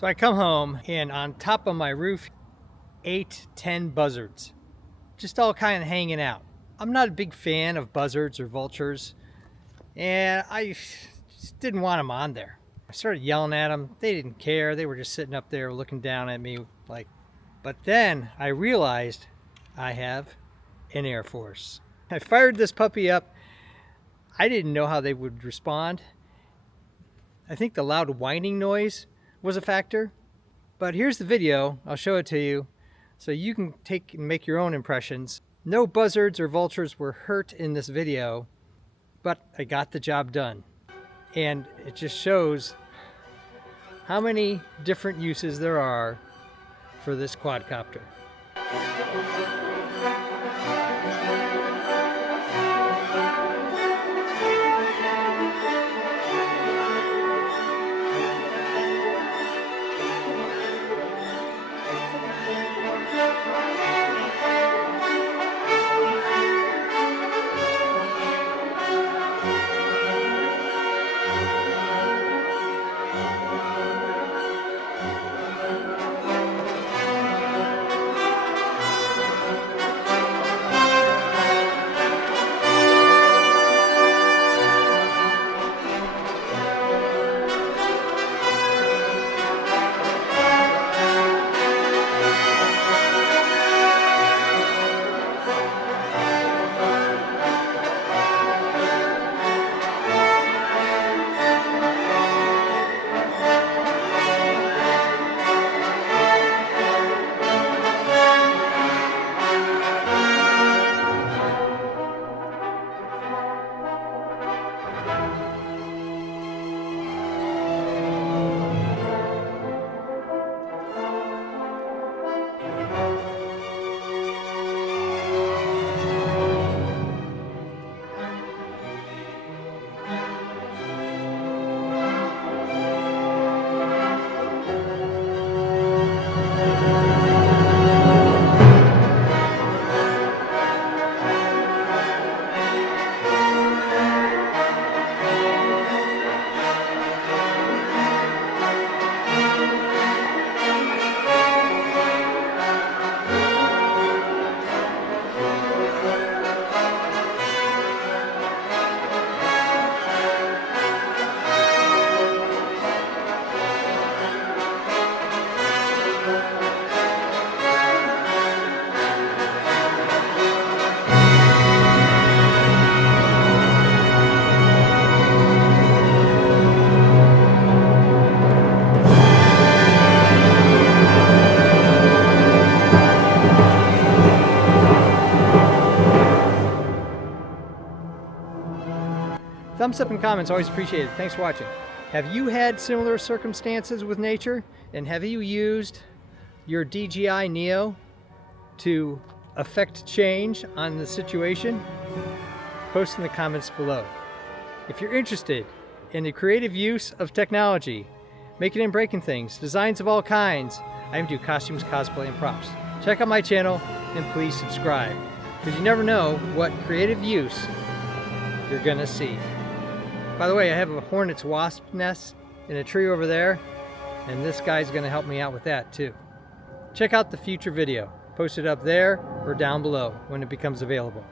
So I come home and on top of my roof, 8-10 buzzards, just all kind of hanging out. I'm not a big fan of buzzards or vultures, and I just didn't want them on there. I started yelling at them. They didn't care. They were just sitting up there looking down at me like, but then I realized I have an Air Force. I fired this puppy up. I didn't know how they would respond. I think the loud whining noise was a factor, but here's the video. I'll show it to you so you can take and make your own impressions. No buzzards or vultures were hurt in this video, but I got the job done. And it just shows how many different uses there are for this quadcopter. Thumbs up and comments, always appreciated. Thanks for watching. Have you had similar circumstances with nature? And have you used your DJI Neo to affect change on the situation? Post in the comments below. If you're interested in the creative use of technology, making and breaking things, designs of all kinds, I do costumes, cosplay, and props. Check out my channel and please subscribe, because you never know what creative use you're gonna see. By the way, I have a hornet's wasp nest in a tree over there, and this guy's gonna help me out with that too. Check out the future video, posted up there or down below when it becomes available.